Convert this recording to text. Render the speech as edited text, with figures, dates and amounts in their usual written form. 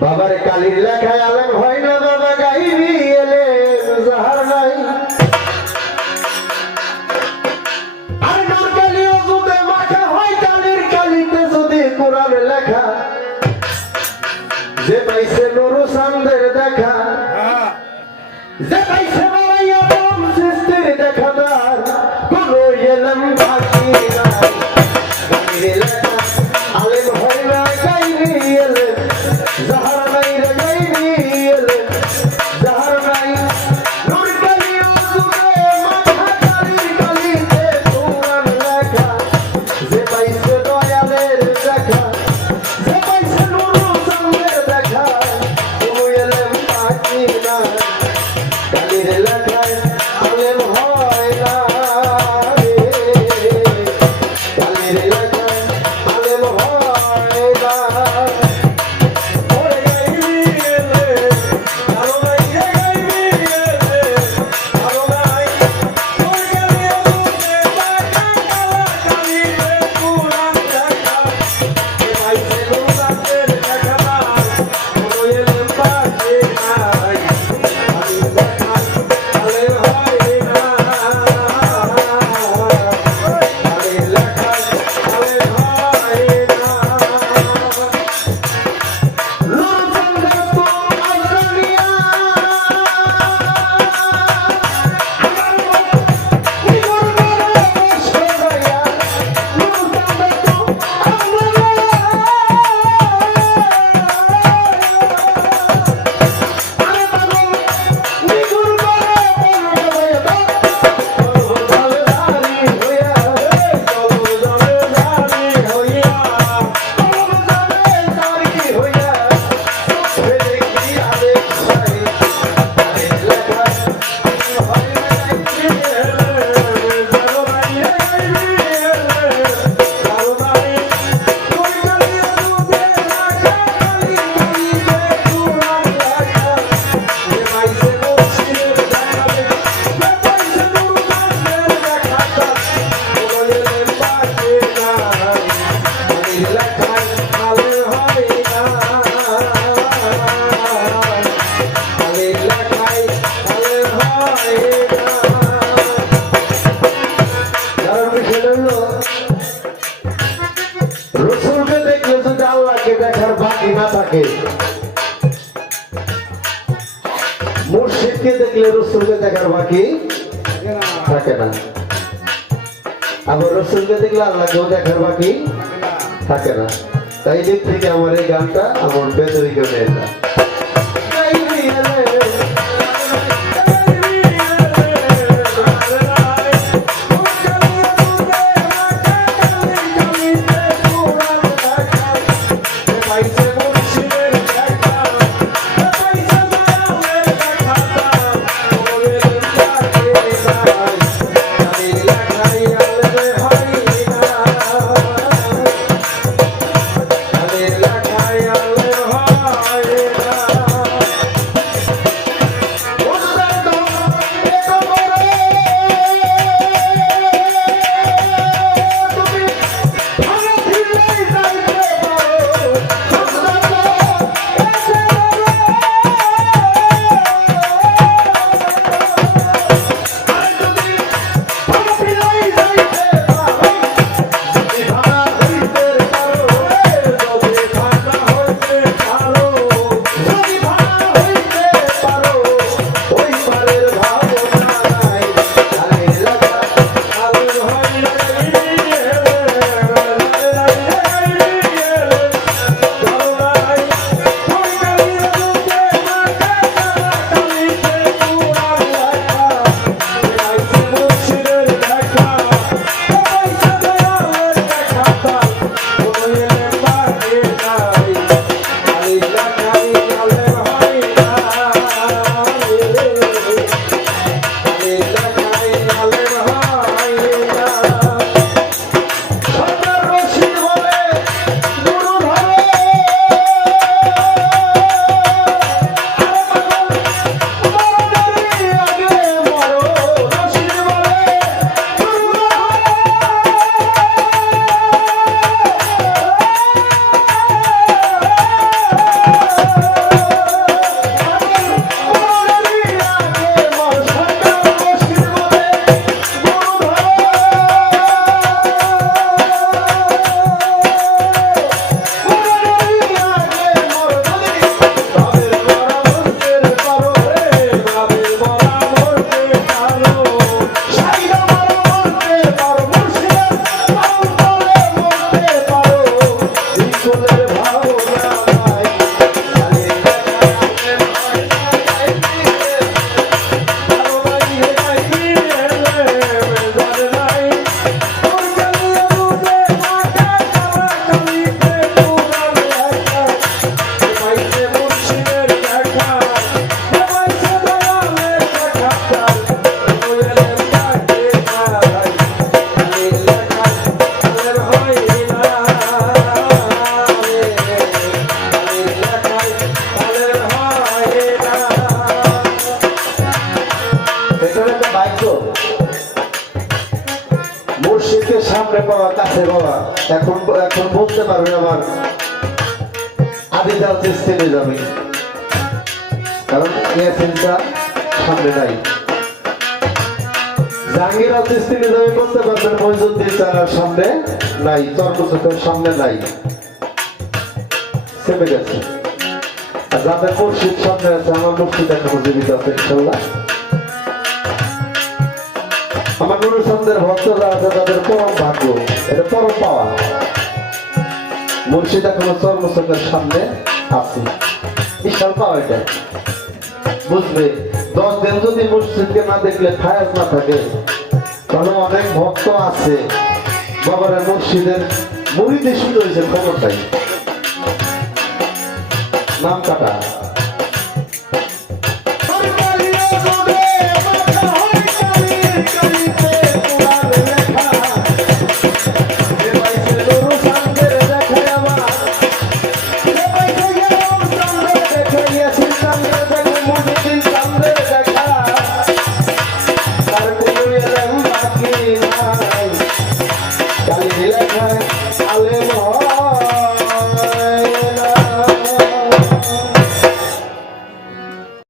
বাবার কালির লেখায় আলেম হয় না বাবা গাইবি এলে জাহার নাই আর নারকেলিও যদি মাখা হয় কালির কালিতে যদি কোরআন লেখা যে পাইছে নুরু চাঁদের দেখা যে পাইছে মালাইয়া রাম সৃষ্টির দেখাদার কোন এলেম বাকি নাই গাইবি লেখা আলেম হয় না গাইবি এলে জাহার নাই রে গাইবি এলে জাহার নাই নারকেলিও যদি মাখা কালির কালিতে কোরআন লেখা যে পাইছে দয়ালের দেখা যে পাইছে নুরু চাঁদের দেখা কোন এলেম বাকি নাই কালির লেখায় আলেম হয় না রে কালির লেখায় আলেম হয় না ওরে গাইবি এলে আরো নাই রে গাইবি এলে আরো নাই ওই গালিও দুধে মাখা কালা কালিতে কোরআন লেখা যে পাইছে নুরু চাঁদের দেখা কোন এলেম বাকি নাই রসুলকে দেখলে যদি আল্লাহকে দেখার বাকি না থাকে মুর্শিদকে দেখলে রসুলকে দেখার বাকি থাকে না আবার রসুলকে দেখলে আল্লাহকেও দেখার বাকি থাকে না তাই দিক থেকে আমার এই গানটা আমার বেদরিকে নিয়ে যায় মুর্শিদকে সামনে পাওয়া কাছে পাওয়া এখন এখন বলতে পারবে আমার আদিদার চিস্তিনে যাবে, কারণ ইয়াসিনটা সামনে নাই। জাহাঙ্গীর আল চিস্তিনে যাবে বলতে পারবেন মইজুদ্দিন চালার সামনে নাই, তর্কচকের সামনে নাই, চেপে গেছে। আর যাদের মুর্শিদ সামনে আছে, আমার মুর্শিদ এখনো জীবিত আছে ইনশাল্লাহ। আমার নুরুল চন্দ্রের ভক্তরা আছে, তাদের পরম ভাগ্য, এটা পরম পাওয়া। মুর্শিদ এখনো চর্মচকের সামনে আছে, বিশাল পাওয়া এটা। বুঝবে 10 দিন যদি মুর্শিদকে না দেখলে ফায়াজ না থাকে, তাহলে অনেক ভক্ত আছে বাবার মুর্শিদের মুরিদে শুরু হয়েছে, খবর নাই, নাম কাটা।